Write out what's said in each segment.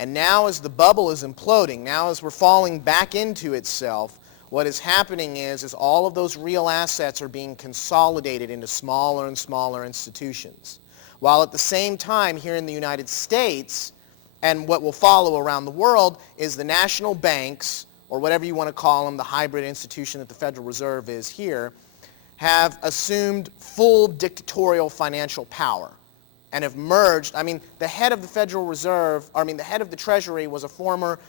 And now as the bubble is imploding, now as we're falling back into itself, what is happening is all of those real assets are being consolidated into smaller and smaller institutions. While at the same time here in the United States, and what will follow around the world, is the national banks, or whatever you want to call them, the hybrid institution that the Federal Reserve is here, have assumed full dictatorial financial power and have merged. I mean, the head of the Federal Reserve, the head of the Treasury was a former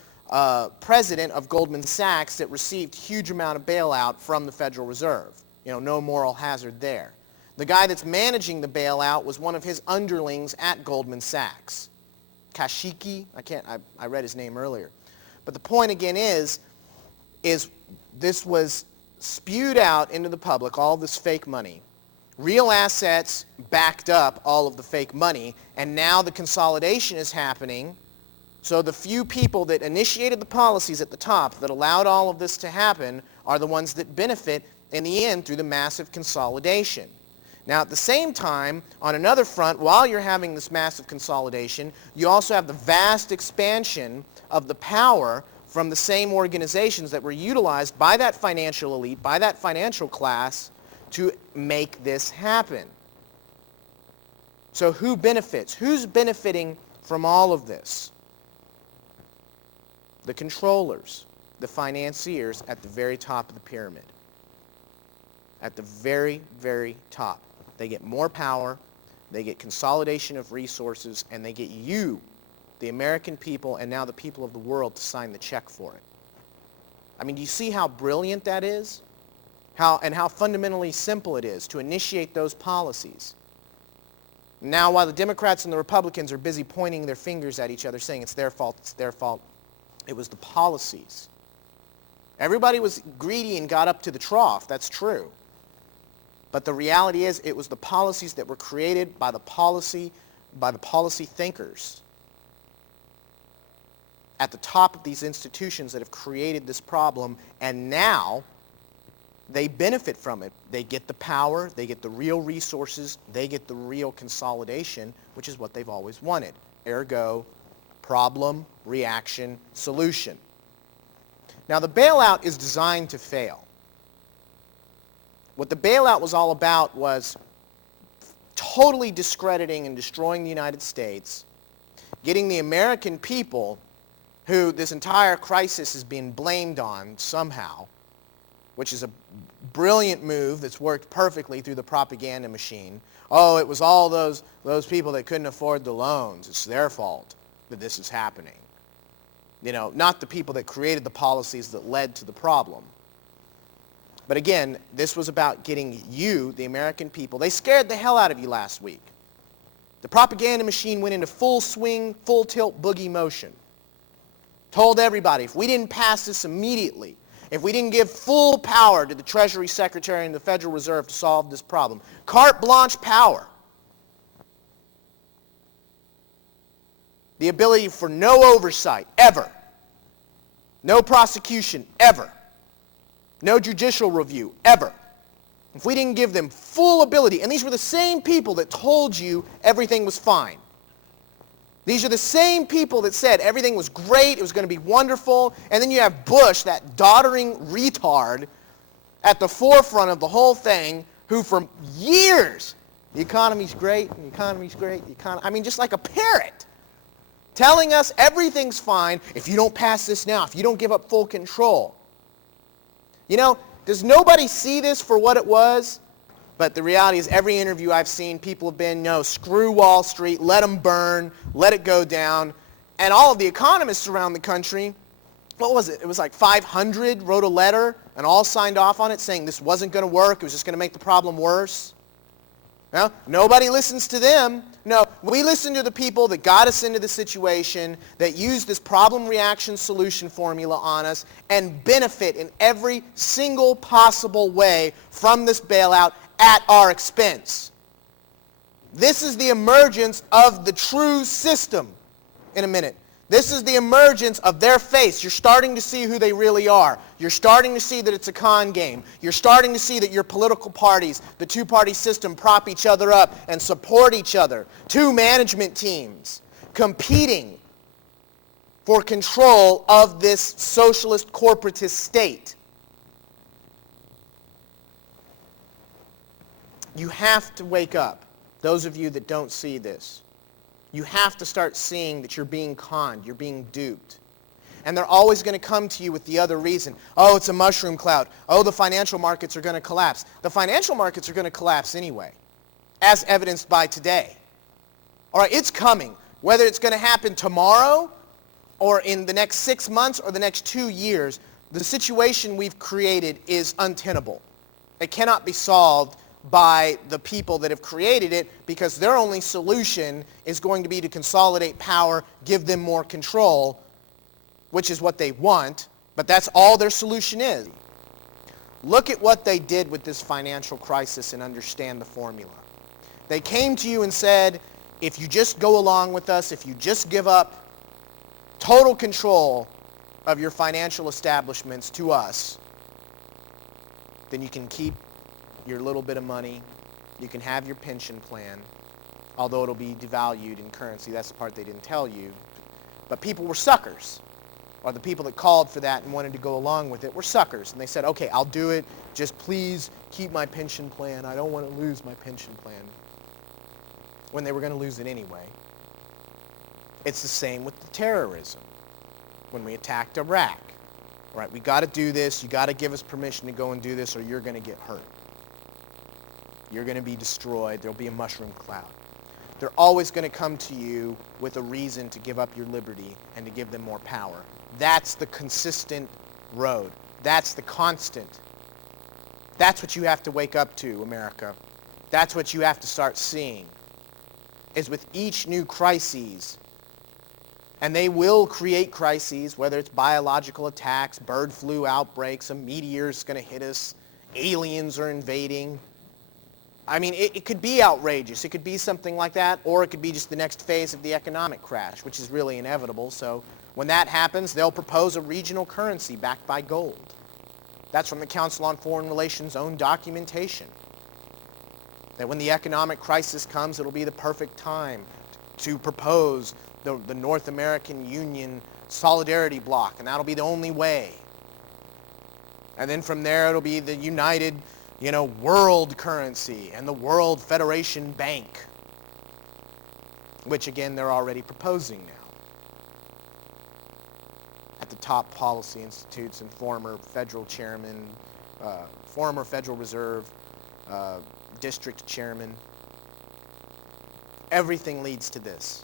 president of Goldman Sachs that received huge amount of bailout from the Federal Reserve. No moral hazard there. The guy that's managing the bailout was one of his underlings at Goldman Sachs. Kashiki, I read his name earlier. But the point again is this was spewed out into the public, all this fake money. Real assets backed up all of the fake money, and now the consolidation is happening. So the few people that initiated the policies at the top that allowed all of this to happen are the ones that benefit in the end through the massive consolidation. Now at the same time, on another front, while you're having this massive consolidation, you also have the vast expansion of the power from the same organizations that were utilized by that financial elite, by that financial class, to make this happen. So who benefits? Who's benefiting from all of this? The controllers, the financiers at the very top of the pyramid. At the very, very top. They get more power, they get consolidation of resources, and they get you, the American people, and now the people of the world, to sign the check for it. I mean, do you see how brilliant that is? How fundamentally simple it is to initiate those policies. Now, while the Democrats and the Republicans are busy pointing their fingers at each other, saying it's their fault, it was the policies. Everybody was greedy and got up to the trough, that's true. But the reality is it was the policies that were created by the policy thinkers at the top of these institutions that have created this problem, and now they benefit from it. They get the power, they get the real resources, they get the real consolidation, which is what they've always wanted. Ergo, problem, reaction, solution. Now the bailout is designed to fail. What the bailout was all about was totally discrediting and destroying the United States, getting the American people, who this entire crisis is being blamed on somehow, which is a brilliant move that's worked perfectly through the propaganda machine. Oh, it was all those people that couldn't afford the loans. It's their fault that this is happening. Not the people that created the policies that led to the problem. But again, this was about getting you, the American people. They scared the hell out of you last week. The propaganda machine went into full swing, full tilt boogie motion. Told everybody, if we didn't pass this immediately, if we didn't give full power to the Treasury Secretary and the Federal Reserve to solve this problem, carte blanche power, the ability for no oversight, ever, no prosecution, ever, no judicial review, ever. If we didn't give them full ability, and these were the same people that told you everything was fine. These are the same people that said everything was great, it was going to be wonderful, and then you have Bush, that doddering retard, at the forefront of the whole thing, who for years, the economy's great, the economy's great, just like a parrot, telling us everything's fine if you don't pass this now, if you don't give up full control. Does nobody see this for what it was? But the reality is every interview I've seen, people have been, no, screw Wall Street, let them burn, let it go down. And all of the economists around the country, what was it? It was like 500 wrote a letter and all signed off on it saying this wasn't going to work, it was just going to make the problem worse. Well, nobody listens to them. No, we listen to the people that got us into the situation, that used this problem reaction solution formula on us and benefit in every single possible way from this bailout at our expense. This is the emergence of the true system in a minute. This is the emergence of their face. You're starting to see who they really are. You're starting to see that it's a con game. You're starting to see that your political parties, the two-party system, prop each other up and support each other. Two management teams competing for control of this socialist corporatist state. You have to wake up, those of you that don't see this. You have to start seeing that you're being conned, you're being duped. And they're always going to come to you with the other reason. Oh, it's a mushroom cloud. Oh, the financial markets are going to collapse. The financial markets are going to collapse anyway, as evidenced by today. All right, it's coming. Whether it's going to happen tomorrow or in the next 6 months or the next 2 years, the situation we've created is untenable. It cannot be solved by the people that have created it, because their only solution is going to be to consolidate power, give them more control, which is what they want, but that's all their solution is. Look at what they did with this financial crisis and understand the formula. They came to you and said, if you just go along with us, if you just give up total control of your financial establishments to us, then you can keep your little bit of money, you can have your pension plan, although it'll be devalued in currency. That's the part they didn't tell you. But people were suckers, or the people that called for that and wanted to go along with it were suckers. And they said, okay, I'll do it, just please keep my pension plan. I don't want to lose my pension plan. When they were going to lose it anyway. It's the same with the terrorism. When we attacked Iraq, right, we got to do this, you got to give us permission to go and do this, or you're going to get hurt. You're going to be destroyed. There'll be a mushroom cloud. They're always going to come to you with a reason to give up your liberty and to give them more power. That's the consistent road. That's the constant. That's what you have to wake up to, America. That's what you have to start seeing, is with each new crisis, and they will create crises, whether it's biological attacks, bird flu outbreaks, a meteor's going to hit us, aliens are invading. I mean, it could be outrageous. It could be something like that, or it could be just the next phase of the economic crash, which is really inevitable. So when that happens, they'll propose a regional currency backed by gold. That's from the Council on Foreign Relations' own documentation. That when the economic crisis comes, it'll be the perfect time to propose the North American Union solidarity bloc, and that'll be the only way. And then from there, it'll be the united, world currency and the World Federation Bank, which again, they're already proposing now at the top policy institutes, and former federal chairman, former Federal Reserve district chairman. Everything leads to this.